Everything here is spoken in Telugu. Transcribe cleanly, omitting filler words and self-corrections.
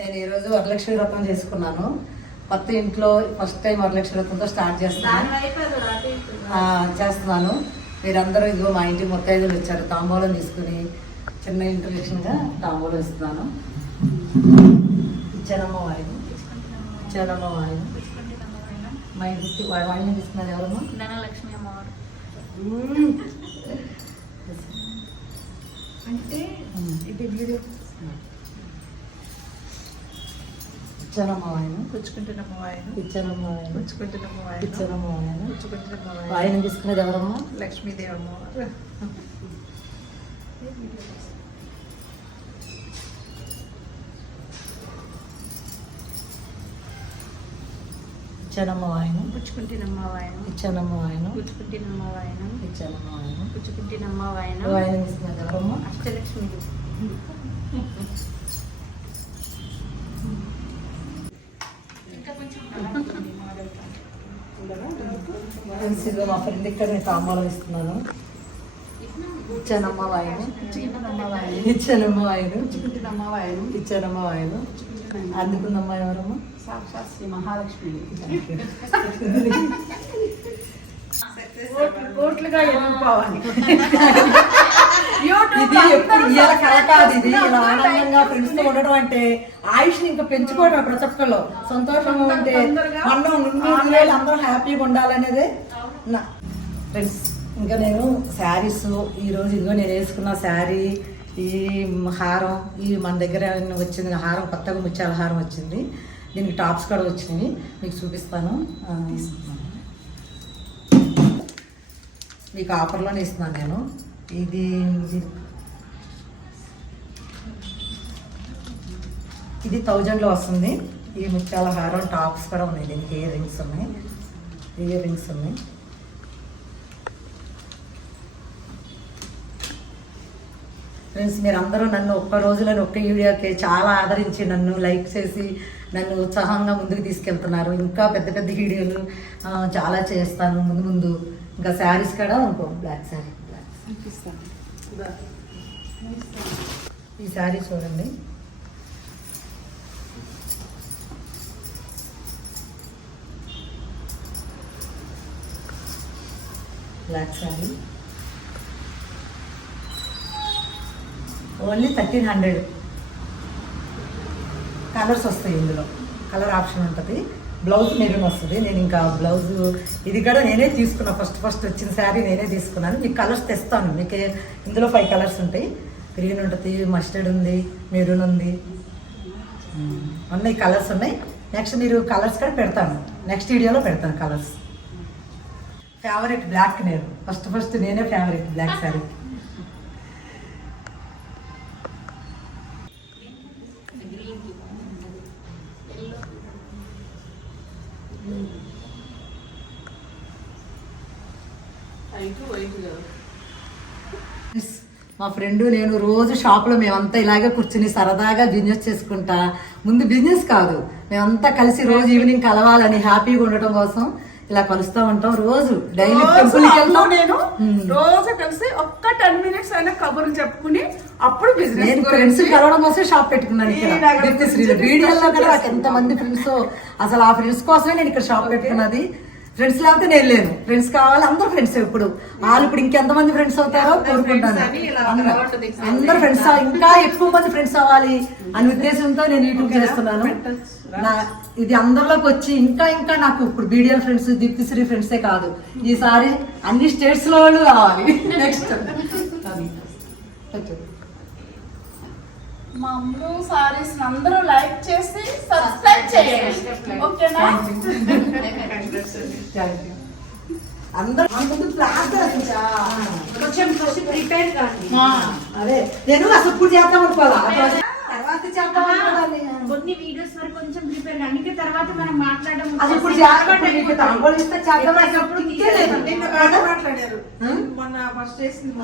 నేను ఈరోజు వరలక్ష్మి వ్రతం చేసుకున్నాను. కొత్త ఇంట్లో ఫస్ట్ టైం వరలక్ష్మి వ్రతంతో స్టార్ట్ చేస్తున్నాను. మీరందరూ ఇదిగో మా ఇంటికి ముత్తైదులు వచ్చారు. తాంబూలం తీసుకుని చిన్న ఇంట్రడక్షన్గా తాంబూలం ఇస్తున్నాను. ఇచ్చానమ్మ వాయిని మా ఇంటికి వాయిని తీసుకున్నారు ఎవరమ్మా? ధనలక్ష్మి అమ్మవారు అంటే ఇచ్చానమ్మ వాయిని వాయిని తీసుకునేది ఎవరమ్మా? లక్ష్మీదేవి అమ్మవారు. ఇచ్చానమ్మ వాయిని పుచ్చుకుంటున్నమ్మ వాయన ఇచ్చానమ్మ వాయిని పుచ్చుకుంటున్నమ్మ వాయన ఇచ్చానమ్మ వాయిని పుచ్చుకుంటున్నమ్మ వాయన వాయిని తీసుకునేది ఎవరమ్మా? అష్టలక్ష్మి. మా ఫ్రెండ్ ఇక్కడ నేను తాంబూలం ఇస్తున్నాను. ఇచ్చానమ్మ వాయిని ఇచ్చానమ్మ వాయిని అందుకుందమ్మా ఎవరమ్మా? సాక్షాత్ శ్రీ మహాలక్ష్మి. కోట్లుగా ఇది ఎప్పుడు ఇవాళ కళ కాదు. ఇది ఇలా ఆనందంగా ఫ్రెండ్స్ తో ఉండడం అంటే ఆయుష్ని ఇంకా పెంచుకోవడం. ప్రతి ఒక్కళ్ళు సంతోషంగా ఉంటే మనం అందరూ హ్యాపీగా ఉండాలనేదే నా ఫ్రెండ్స్. ఇంకా నేను శారీస్ ఈరోజు ఇదిగో నేను వేసుకున్న శారీ, ఈ హారం, ఈ మన దగ్గర వచ్చింది హారం, కొత్తగా ముత్యాల హారం వచ్చింది. దీనికి టాప్స్ కూడా వచ్చినాయి, మీకు చూపిస్తాను. మీకు ఆఫర్లోనే ఇస్తున్నాను నేను. ఇది 1000లో వస్తుంది. ఈ ముత్యాల హారం, టాప్స్ కూడా ఉన్నాయి. దీనికి ఇయర్ రింగ్స్ ఉన్నాయి. ఫ్రెండ్స్, మీరు అందరూ నన్ను ఒక్క రోజులోని ఒక్క వీడియోకి చాలా ఆదరించి నన్ను లైక్ చేసి నన్ను ఉత్సాహంగా ముందుకు తీసుకెళ్తున్నారు. ఇంకా పెద్ద పెద్ద వీడియోలు చాలా చేస్తాను ముందు. ఇంకా శారీస్ కూడా ఇంకో బ్లాక్ శారీ ఈ శారీ చూడండి. Black sari only 1300. కలర్స్ వస్తాయి, ఇందులో కలర్ ఆప్షన్ ఉంటుంది. బ్లౌజ్ మెరూన్ వస్తుంది. నేను ఇంకా బ్లౌజ్ ఇది కూడా నేనే తీసుకున్నా. ఫస్ట్ వచ్చిన శారీ నేనే తీసుకున్నాను. మీకు కలర్స్ తెస్తాను. మీకు ఇందులో 5 కలర్స్ ఉంటాయి. గ్రీన్ ఉంటుంది, మస్టర్డ్ ఉంది, మెరూన్ ఉంది, అన్నీ కలర్స్ ఉన్నాయి. నెక్స్ట్ మీరు కలర్స్ కూడా పెడతాను, నెక్స్ట్ వీడియోలో పెడతాను కలర్స్. Favourite black. నేను ఫస్ట్ నేనే ఫేవరెట్ బ్లాక్ శారీ. మా ఫ్రెండ్ నేను రోజు షాప్లో మేమంతా ఇలాగే కూర్చుని సరదాగా బిజినెస్ చేసుకుంటా. ముందు బిజినెస్ కాదు, మేమంతా కలిసి రోజు ఈవినింగ్ కలవాలని హ్యాపీగా ఉండటం కోసం ఇలా కలుస్తూ ఉంటాం. రోజు డైలీ టెంపుల్కి వెళ్తాం. నేను రోజు కలిసి ఒక్క 10 minutes అయినా కబుర్లు చెప్పుకుని అప్పుడు బిజినెస్. నేను ఫ్రెండ్స్ కలవడం కోసం షాప్ పెట్టుకున్నాను ఇక్కడ వీడియోలో కూడా. నాకు ఎంతమంది ఫ్రెండ్స్, అసలు ఆ ఫ్రెండ్స్ కోసమే నేను ఇక్కడ షాప్ పెట్టుకున్నది. ఫ్రెండ్స్ లేకపోతే నేను లేను. ఫ్రెండ్స్ కావాలి, అందరూ ఫ్రెండ్స్. ఇప్పుడు వాళ్ళు ఇప్పుడు ఇంకెంతమంది ఫ్రెండ్స్ అవుతారో కోరుకుంటాను. అందరు ఫ్రెండ్స్, ఇంకా ఎక్కువ మంది ఫ్రెండ్స్ అవ్వాలి అనే ఉద్దేశంతో నేను యూట్యూబ్ చేస్తున్నాను. ఇది అందరిలోకి వచ్చి ఇంకా నాకు ఇప్పుడు బీడిఎల్ ఫ్రెండ్స్, దీప్తిశ్రీ ఫ్రెండ్సే కాదు, ఈసారి అన్ని స్టేట్స్ లో వాళ్ళు కావాలి. నెక్స్ట్ మా అమ్ము సారీస్ అందరూ లైక్ చేసి సబ్స్క్రైబ్ చేయండి. ఓకేనా? అందరూ అదే నేను అసలు ఇప్పుడు చేద్దాం అనుకోవాలా, తర్వాత చేద్దాం అనుకోవాలి. కొన్ని వీడియోస్ వరకు కొంచెం ప్రిపేర్ అందుకే తర్వాత మనం మాట్లాడడం. అది ఇప్పుడు చేద్దాం, తాంబూలం ఇస్తే చేద్దాం. మాట్లాడారు మొన్న ఫస్ట్ చేసింది.